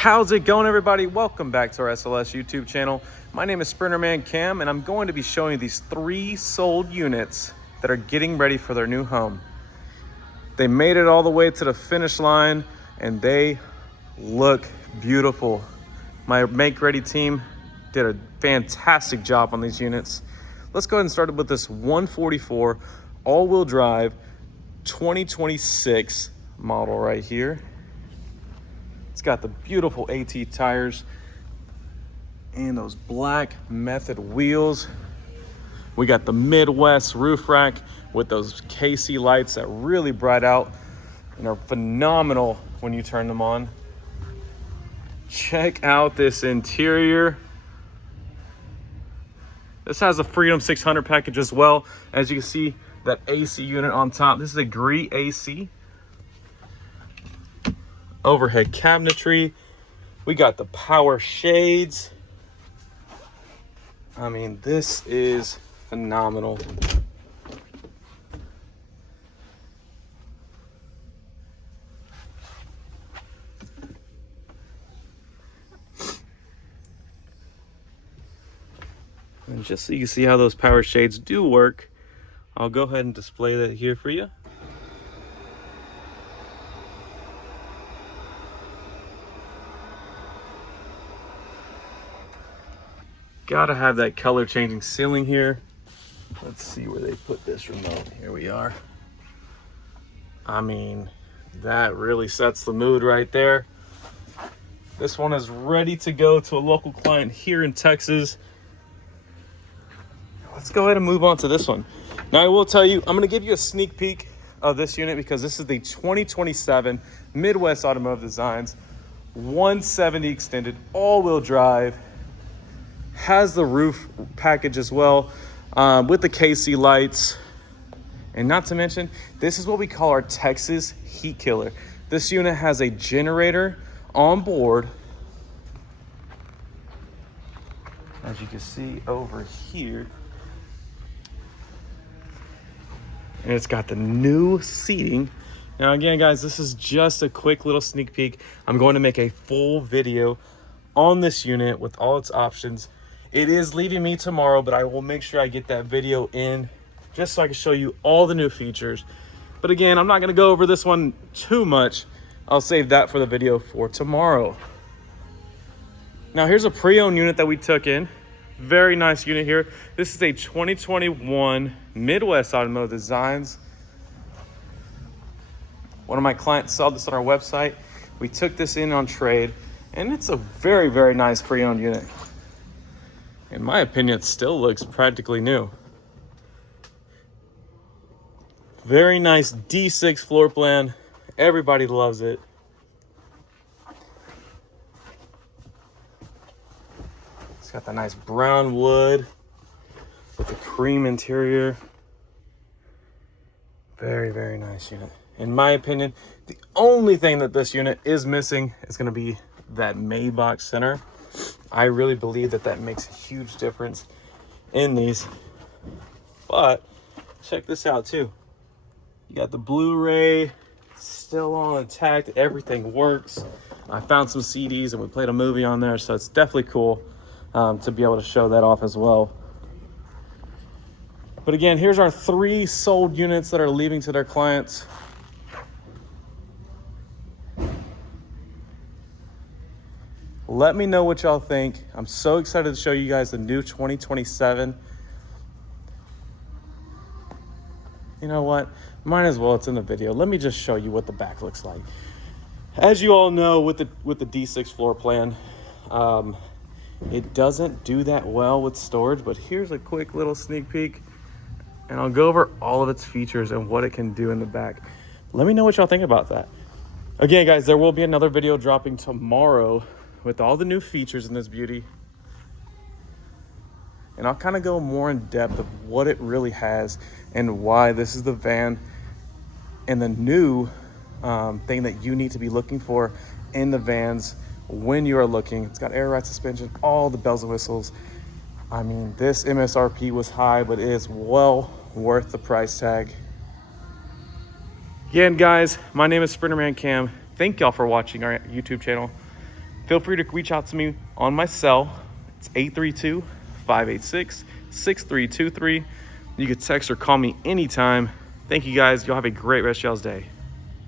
How's it going, everybody? Welcome back to our SLS YouTube channel. My name is Sprinter Cam, and I'm going to be showing you these 3 sold units that are getting ready for their new home. They made it all the way to the finish line, and they look beautiful. My Make Ready team did a fantastic job on these units. Let's go ahead and start with this 144 all-wheel drive 2026 model right here. It's got the beautiful AT tires and those black Method wheels. We got the Midwest roof rack with those KC lights that really bright out and are phenomenal when you turn them on. Check out this interior. This has a Freedom 600 package as well. As you can see, that AC unit on top. This is a Gree AC. Overhead cabinetry. We got the power shades. I mean, this is phenomenal. And just so you can see how those power shades do work, I'll go ahead and display that here for you. Gotta have that color changing ceiling here. Let's see where they put this remote. Here we are. I mean, that really sets the mood right there. This one is ready to go to a local client here in Texas. Let's go ahead and move on to this one. Now I will tell you, I'm gonna give you a sneak peek of this unit because this is the 2027 Midwest Automotive Designs 170 extended all-wheel drive. Has the roof package as well with the KC lights. And not to mention, this is what we call our Texas heat killer. This unit has a generator on board. As you can see over here. And it's got the new seating. Now again, guys, this is just a quick little sneak peek. I'm going to make a full video on this unit with all its options. It is leaving me tomorrow, but I will make sure I get that video in just so I can show you all the new features. But again, I'm not going to go over this one too much. I'll save that for the video for tomorrow. Now here's a pre-owned unit that we took in. Very nice unit here. This is a 2021 Midwest Automotive Designs. One of my clients sold this on our website. We took this in on trade, and it's a very, very nice pre-owned unit. In my opinion, it still looks practically new. Very nice D6 floor plan. Everybody loves it. It's got the nice brown wood with the cream interior. Very, very nice unit. In my opinion, the only thing that this unit is missing is going to be that Maybach center. I really believe that that makes a huge difference in these. But check this out too. You got the Blu-ray still on intact. Everything works. I found some CDs and we played a movie on there, so it's definitely cool to be able to show that off as well. But again, here's our 3 sold units that are leaving to their clients. Let me know what y'all think. I'm so excited to show you guys the new 2027. You know what? Might as well, it's in the video. Let me just show you what the back looks like. As you all know, with the D6 floor plan, it doesn't do that well with storage, but here's a quick little sneak peek, and I'll go over all of its features and what it can do in the back. Let me know what y'all think about that. Again, guys, there will be another video dropping tomorrow with all the new features in this beauty. And I'll kind of go more in depth of what it really has and why this is the van and the new thing that you need to be looking for in the vans when you are looking. It's got air ride suspension, all the bells and whistles. I mean, this MSRP was high, but it is well worth the price tag. Again, guys, my name is Sprinter Cam. Thank y'all for watching our YouTube channel. Feel free to reach out to me on my cell. It's 832-586-6323. You can text or call me anytime. Thank you guys. Y'all have a great rest of y'all's day.